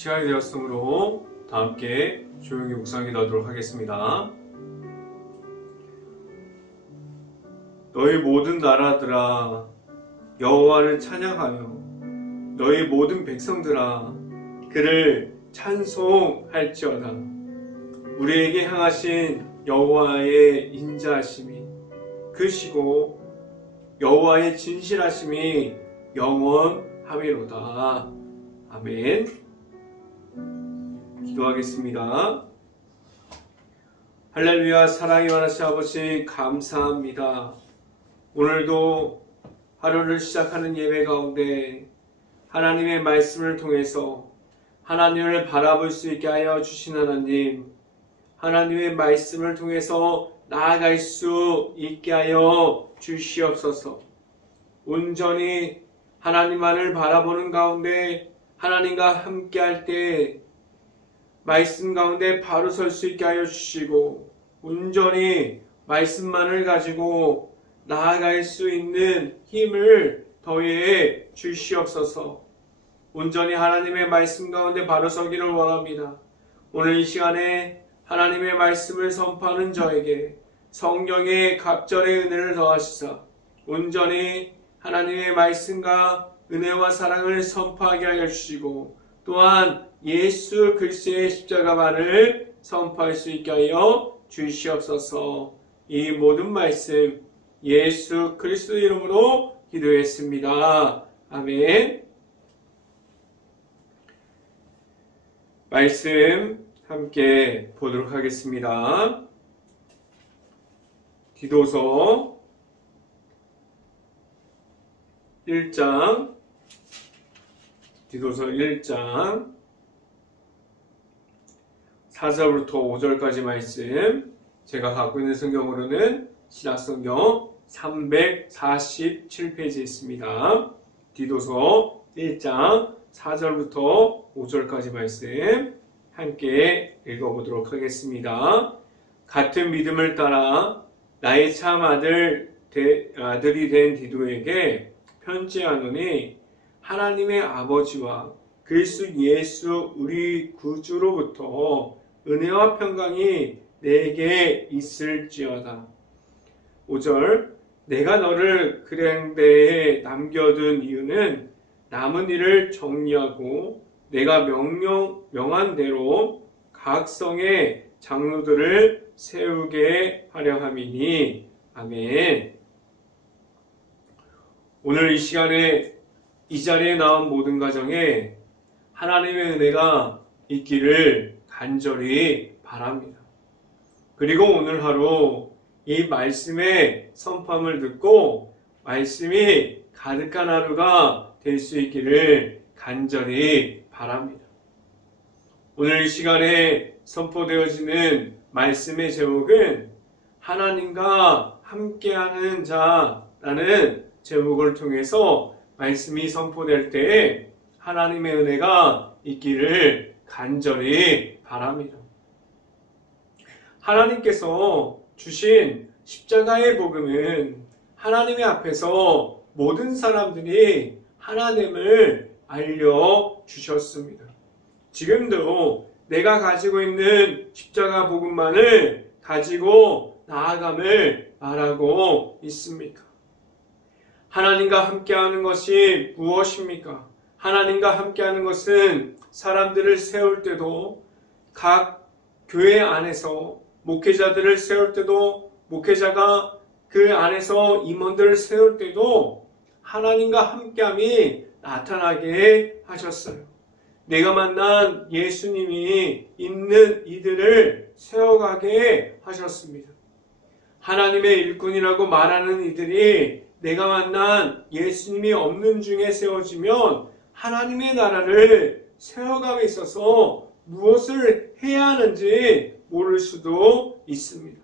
시간이 되었으므로 다 함께 조용히 묵상해 나도록 하겠습니다. 너희 모든 나라들아 여호와를 찬양하여 너희 모든 백성들아 그를 찬송할지어다. 우리에게 향하신 여호와의 인자하심이 크시고 여호와의 진실하심이 영원하미로다. 아멘. 기도하겠습니다. 할렐루야. 사랑이 많으신 아버지 감사합니다. 오늘도 하루를 시작하는 예배 가운데 하나님의 말씀을 통해서 하나님을 바라볼 수 있게 하여 주신 하나님, 하나님의 말씀을 통해서 나아갈 수 있게 하여 주시옵소서. 온전히 하나님만을 바라보는 가운데 하나님과 함께할 때 말씀 가운데 바로 설 수 있게 하여 주시고 온전히 말씀만을 가지고 나아갈 수 있는 힘을 더해 주시옵소서. 온전히 하나님의 말씀 가운데 바로 서기를 원합니다. 오늘 이 시간에 하나님의 말씀을 선포하는 저에게 성령의 갑절의 은혜를 더하시사 온전히 하나님의 말씀과 은혜와 사랑을 선포하게 하여 주시고 또한 예수 그리스도의 십자가만을 선포할 수 있게 하여 주시옵소서. 이 모든 말씀 예수 그리스도 이름으로 기도했습니다. 아멘. 말씀 함께 보도록 하겠습니다. 디도서 1장 4절부터 5절까지 말씀, 제가 갖고 있는 성경으로는 신약성경 347페이지에 있습니다. 디도서 1장 4절부터 5절까지 말씀 함께 읽어보도록 하겠습니다. 같은 믿음을 따라 나의 참 아들이 된 디도에게 편지하노니 하나님의 아버지와 그리스도 예수 우리 구주로부터 은혜와 평강이 내게 있을지어다. 5절, 내가 너를 그랭대에 남겨둔 이유는 남은 일을 정리하고 내가 명한 대로 각 성의 장로들을 세우게 하려 함이니. 아멘. 오늘 이 시간에 이 자리에 나온 모든 가정에 하나님의 은혜가 있기를 간절히 바랍니다. 그리고 오늘 하루 이 말씀의 선포함을 듣고 말씀이 가득한 하루가 될 수 있기를 간절히 바랍니다. 오늘 이 시간에 선포되어지는 말씀의 제목은 하나님과 함께하는 자라는 제목을 통해서 말씀이 선포될 때에 하나님의 은혜가 있기를 간절히 바랍니다. 하나님께서 주신 십자가의 복음은 하나님의 앞에서 모든 사람들이 하나님을 알려주셨습니다. 지금도 내가 가지고 있는 십자가 복음만을 가지고 나아감을 말하고 있습니까? 하나님과 함께하는 것이 무엇입니까? 하나님과 함께하는 것은 사람들을 세울 때도 각 교회 안에서 목회자들을 세울 때도 목회자가 그 안에서 임원들을 세울 때도 하나님과 함께함이 나타나게 하셨어요. 내가 만난 예수님이 있는 이들을 세워가게 하셨습니다. 하나님의 일꾼이라고 말하는 이들이 내가 만난 예수님이 없는 중에 세워지면 하나님의 나라를 세워감에 있어서 무엇을 해야 하는지 모를 수도 있습니다.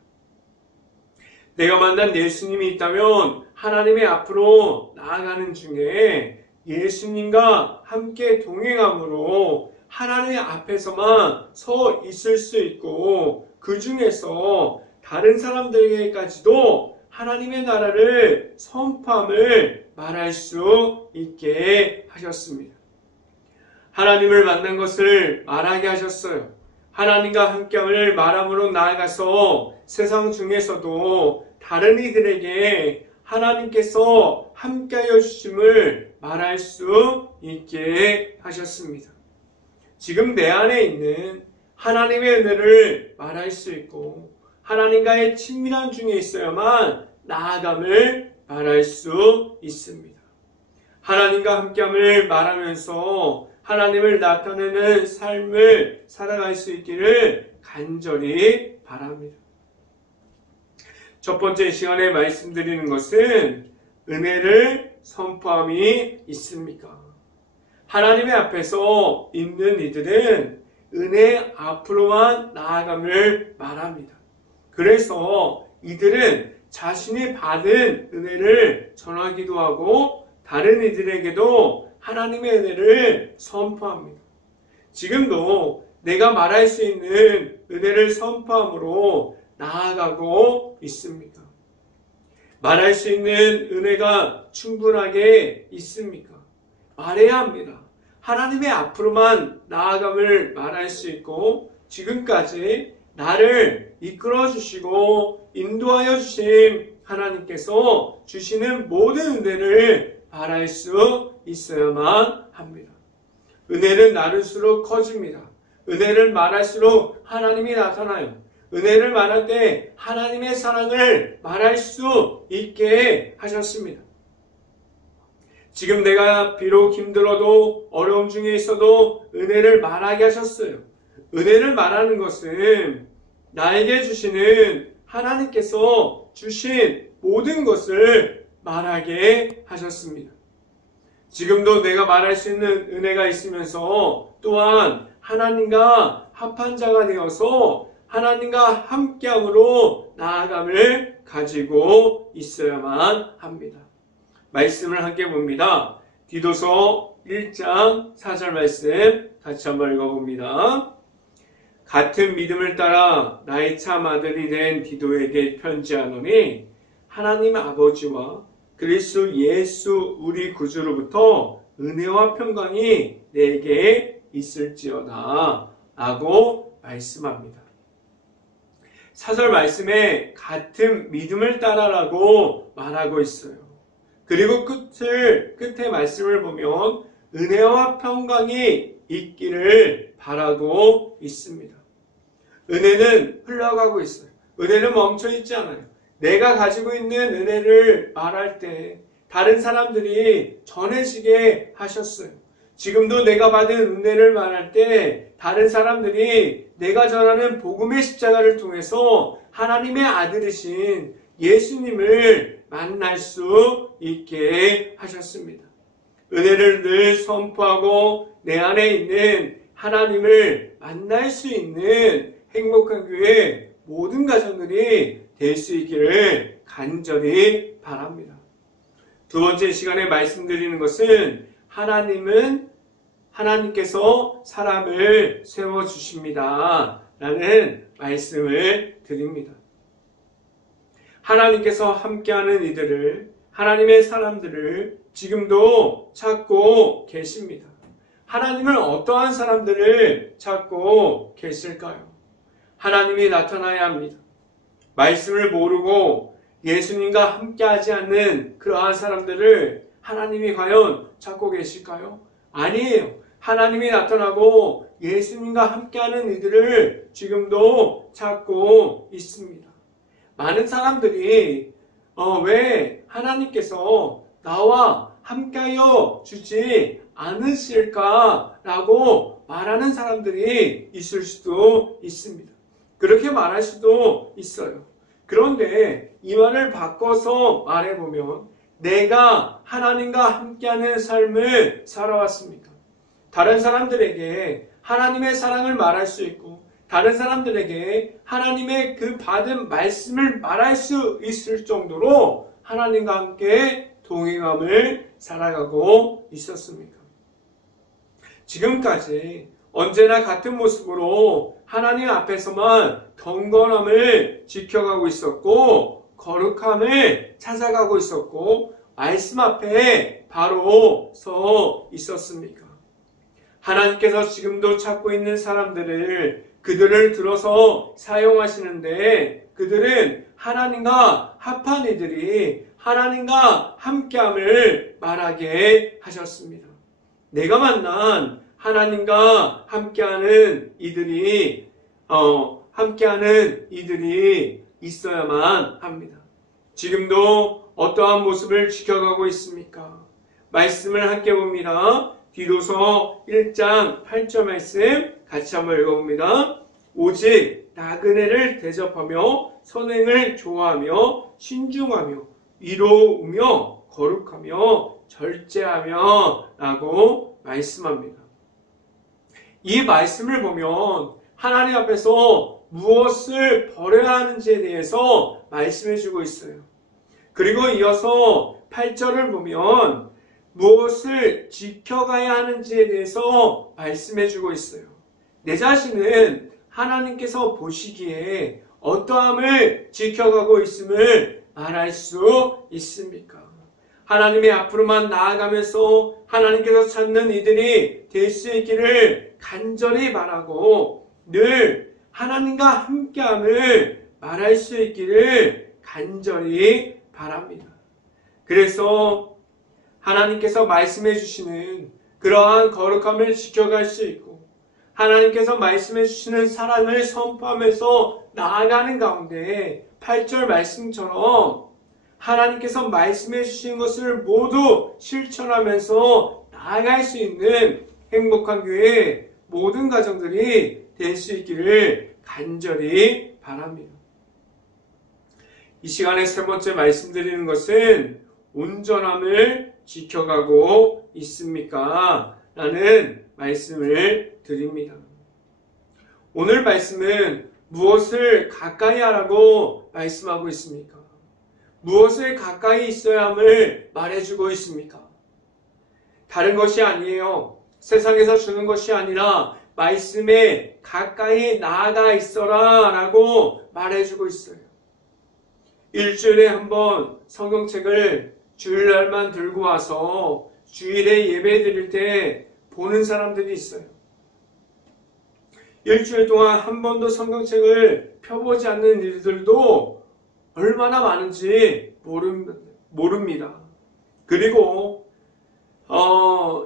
내가 만난 예수님이 있다면 하나님의 앞으로 나아가는 중에 예수님과 함께 동행함으로 하나님의 앞에서만 서 있을 수 있고 그 중에서 다른 사람들에게까지도 하나님의 나라를 선포함을 말할 수 있게 하셨습니다. 하나님을 만난 것을 말하게 하셨어요. 하나님과 함께함을 말함으로 나아가서 세상 중에서도 다른 이들에게 하나님께서 함께하여 주심을 말할 수 있게 하셨습니다. 지금 내 안에 있는 하나님의 은혜를 말할 수 있고 하나님과의 친밀한 중에 있어야만 나아감을 말할 수 있습니다. 하나님과 함께함을 말하면서 하나님을 나타내는 삶을 살아갈 수 있기를 간절히 바랍니다. 첫 번째 시간에 말씀드리는 것은 은혜를 선포함이 있습니까? 하나님의 앞에서 있는 이들은 은혜 앞으로만 나아감을 말합니다. 그래서 이들은 자신이 받은 은혜를 전하기도 하고 다른 이들에게도 하나님의 은혜를 선포합니다. 지금도 내가 말할 수 있는 은혜를 선포함으로 나아가고 있습니까? 말할 수 있는 은혜가 충분하게 있습니까? 말해야 합니다. 하나님의 앞으로만 나아감을 말할 수 있고 지금까지 나를 이끌어 주시고 인도하여 주신 하나님께서 주시는 모든 은혜를 말할 수 있어야만 합니다. 은혜는 나눌수록 커집니다. 은혜를 말할수록 하나님이 나타나요. 은혜를 말할 때 하나님의 사랑을 말할 수 있게 하셨습니다. 지금 내가 비록 힘들어도 어려움 중에 있어도 은혜를 말하게 하셨어요. 은혜를 말하는 것은 나에게 주시는 하나님께서 주신 모든 것을 말하게 하셨습니다. 지금도 내가 말할 수 있는 은혜가 있으면서 또한 하나님과 합한 자가 되어서 하나님과 함께함으로 나아감을 가지고 있어야만 합니다. 말씀을 함께 봅니다. 디도서 1장 4절 말씀 같이 한번 읽어봅니다. 같은 믿음을 따라 나의 참 아들이 된 디도에게 편지하노니 하나님 아버지와 그리스도 예수 우리 구주로부터 은혜와 평강이 내게 있을지어다 라고 말씀합니다. 4절 말씀에 같은 믿음을 따라라고 말하고 있어요. 그리고 끝에 말씀을 보면 은혜와 평강이 있기를 바라고 있습니다. 은혜는 흘러가고 있어요. 은혜는 멈춰 있지 않아요. 내가 가지고 있는 은혜를 말할 때 다른 사람들이 전해지게 하셨어요. 지금도 내가 받은 은혜를 말할 때 다른 사람들이 내가 전하는 복음의 십자가를 통해서 하나님의 아들이신 예수님을 만날 수 있게 하셨습니다. 은혜를 늘 선포하고 내 안에 있는 하나님을 만날 수 있는 행복한 교회 모든 가정들이 될 수 있기를 간절히 바랍니다. 두 번째 시간에 말씀드리는 것은 하나님께서 사람을 세워주십니다 라는 말씀을 드립니다. 하나님께서 함께하는 이들을, 하나님의 사람들을 지금도 찾고 계십니다. 하나님을 어떠한 사람들을 찾고 계실까요? 하나님이 나타나야 합니다. 말씀을 모르고 예수님과 함께하지 않는 그러한 사람들을 하나님이 과연 찾고 계실까요? 아니에요. 하나님이 나타나고 예수님과 함께하는 이들을 지금도 찾고 있습니다. 많은 사람들이 왜 하나님께서 나와 함께하여 주지 않으실까라고 말하는 사람들이 있을 수도 있습니다. 그렇게 말할 수도 있어요. 그런데 이 말을 바꿔서 말해보면 내가 하나님과 함께하는 삶을 살아왔습니까? 다른 사람들에게 하나님의 사랑을 말할 수 있고 다른 사람들에게 하나님의 그 받은 말씀을 말할 수 있을 정도로 하나님과 함께 동행함을 살아가고 있었습니까? 지금까지 언제나 같은 모습으로 하나님 앞에서만 경건함을 지켜가고 있었고 거룩함을 찾아가고 있었고 말씀 앞에 바로 서 있었습니까? 하나님께서 지금도 찾고 있는 사람들을 그들을 들어서 사용하시는데 그들은 하나님과 합한 이들이 하나님과 함께함을 말하게 하셨습니다. 내가 만난 하나님과 함께하는 이들이 있어야만 합니다. 지금도 어떠한 모습을 지켜가고 있습니까? 말씀을 함께 봅니다. 디도서 1장 8절 말씀 같이 한번 읽어봅니다. 오직 나그네를 대접하며 선행을 좋아하며 신중하며 위로우며 거룩하며 절제하며 라고 말씀합니다. 이 말씀을 보면 하나님 앞에서 무엇을 버려야 하는지에 대해서 말씀해 주고 있어요. 그리고 이어서 8절을 보면 무엇을 지켜가야 하는지에 대해서 말씀해 주고 있어요. 내 자신은 하나님께서 보시기에 어떠함을 지켜가고 있음을 말할 수 있습니까? 하나님의 앞으로만 나아가면서 하나님께서 찾는 이들이 될 수 있기를 간절히 바라고 늘 하나님과 함께함을 말할 수 있기를 간절히 바랍니다. 그래서 하나님께서 말씀해 주시는 그러한 거룩함을 지켜갈 수 있고 하나님께서 말씀해 주시는 사랑을 선포하면서 나아가는 가운데 8절 말씀처럼 하나님께서 말씀해 주신 것을 모두 실천하면서 나아갈 수 있는 행복한 교회 모든 가정들이 될 수 있기를 간절히 바랍니다. 이 시간에 세 번째 말씀드리는 것은 온전함을 지켜가고 있습니까? 라는 말씀을 드립니다. 오늘 말씀은 무엇을 가까이 하라고 말씀하고 있습니까? 무엇을 가까이 있어야 함을 말해주고 있습니까? 다른 것이 아니에요. 세상에서 주는 것이 아니라 말씀에 가까이 나아가 있어라 라고 말해주고 있어요. 일주일에 한 번 성경책을 주일날만 들고 와서 주일에 예배 드릴 때 보는 사람들이 있어요. 일주일 동안 한 번도 성경책을 펴보지 않는 일들도 얼마나 많은지 모릅니다. 그리고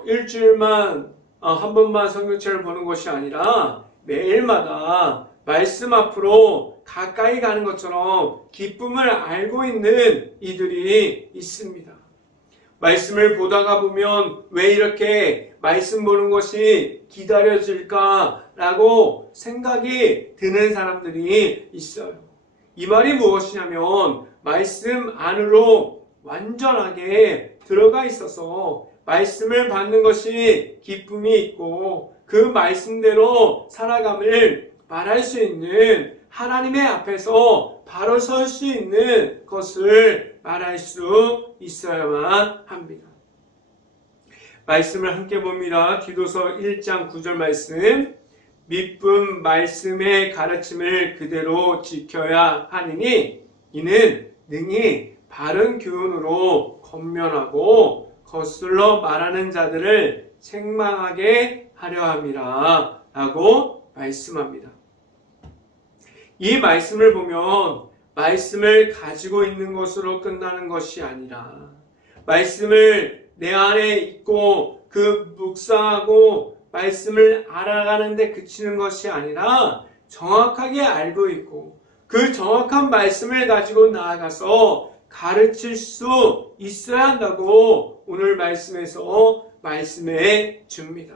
일주일만 한 번만 성경책을 보는 것이 아니라 매일마다 말씀 앞으로 가까이 가는 것처럼 기쁨을 알고 있는 이들이 있습니다. 말씀을 보다가 보면 왜 이렇게 말씀 보는 것이 기다려질까라고 생각이 드는 사람들이 있어요. 이 말이 무엇이냐면 말씀 안으로 완전하게 들어가 있어서 말씀을 받는 것이 기쁨이 있고 그 말씀대로 살아감을 말할 수 있는 하나님의 앞에서 바로 설 수 있는 것을 말할 수 있어야만 합니다. 말씀을 함께 봅니다. 디도서 1장 9절 말씀. 믿음 말씀의 가르침을 그대로 지켜야 하니니 이는 능히 바른 교훈으로 권면하고 거슬러 말하는 자들을 책망하게 하려 함이라 라고 말씀합니다. 이 말씀을 보면 말씀을 가지고 있는 것으로 끝나는 것이 아니라 말씀을 내 안에 있고 그 묵상하고 말씀을 알아가는 데 그치는 것이 아니라 정확하게 알고 있고 그 정확한 말씀을 가지고 나아가서 가르칠 수 있어야 한다고 오늘 말씀에서 말씀해 줍니다.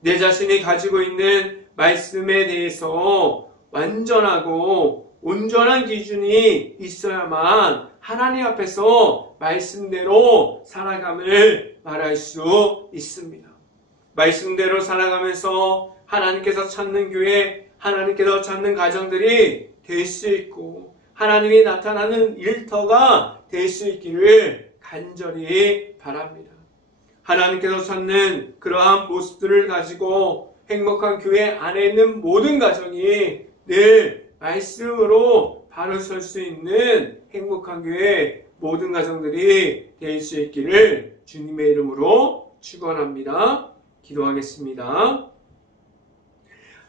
내 자신이 가지고 있는 말씀에 대해서 완전하고 온전한 기준이 있어야만 하나님 앞에서 말씀대로 살아감을 말할 수 있습니다. 말씀대로 살아가면서 하나님께서 찾는 교회, 하나님께서 찾는 가정들이 될 수 있고 하나님이 나타나는 일터가 될 수 있기를 간절히 바랍니다. 하나님께서 찾는 그러한 모습들을 가지고 행복한 교회 안에 있는 모든 가정이 늘 말씀으로 바로 설 수 있는 행복한 교회 모든 가정들이 될 수 있기를 주님의 이름으로 축원합니다. 기도하겠습니다.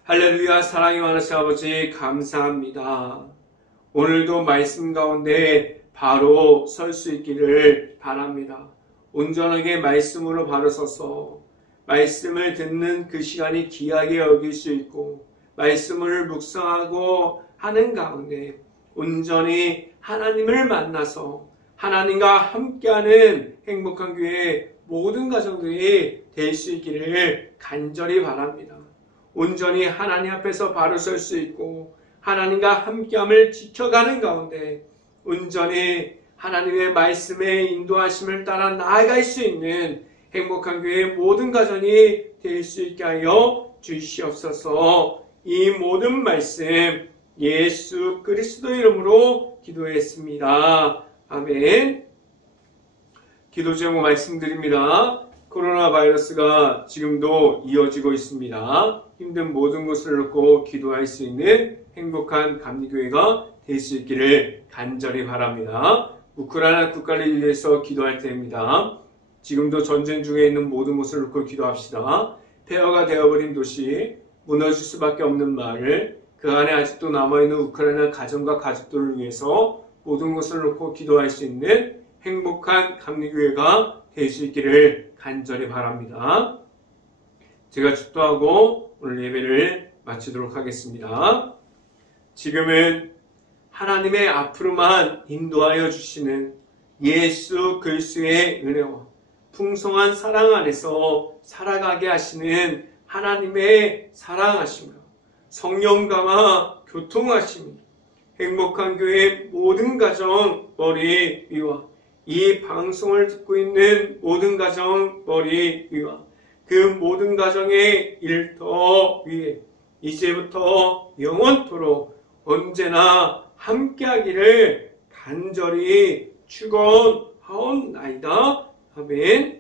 할렐루야. 사랑이 많으신 아버지 감사합니다. 오늘도 말씀 가운데 바로 설 수 있기를 바랍니다. 온전하게 말씀으로 바로 서서 말씀을 듣는 그 시간이 귀하게 여길 수 있고 말씀을 묵상하고 하는 가운데 온전히 하나님을 만나서 하나님과 함께하는 행복한 교회 모든 가정들이 될 수 있기를 간절히 바랍니다. 온전히 하나님 앞에서 바로 설 수 있고 하나님과 함께함을 지켜가는 가운데 온전히 하나님의 말씀의 인도하심을 따라 나아갈 수 있는 행복한 교회 모든 가정이 될 수 있게 하여 주시옵소서. 이 모든 말씀 예수 그리스도 이름으로 기도했습니다. 아멘. 기도 제목 말씀드립니다. 코로나 바이러스가 지금도 이어지고 있습니다. 힘든 모든 것을 놓고 기도할 수 있는 행복한 감리교회가 될 수 있기를 간절히 바랍니다. 우크라이나 국가를 위해서 기도할 때입니다. 지금도 전쟁 중에 있는 모든 것을 놓고 기도합시다. 폐허가 되어버린 도시, 무너질 수밖에 없는 마을, 그 안에 아직도 남아있는 우크라이나 가정과 가족들을 위해서 모든 것을 놓고 기도할 수 있는 행복한 감리교회가 될 수 있기를 간절히 바랍니다. 제가 축도하고 오늘 예배를 마치도록 하겠습니다. 지금은 하나님의 앞으로만 인도하여 주시는 예수 그리스도의 은혜와 풍성한 사랑 안에서 살아가게 하시는 하나님의 사랑하심으로 성령감화 교통하심으로 행복한 교회 모든 가정 머리 위와 이 방송을 듣고 있는 모든 가정 머리 위와 그 모든 가정의 일터 위에 이제부터 영원토록 언제나 함께하기를 간절히 축원하옵나이다. 아멘.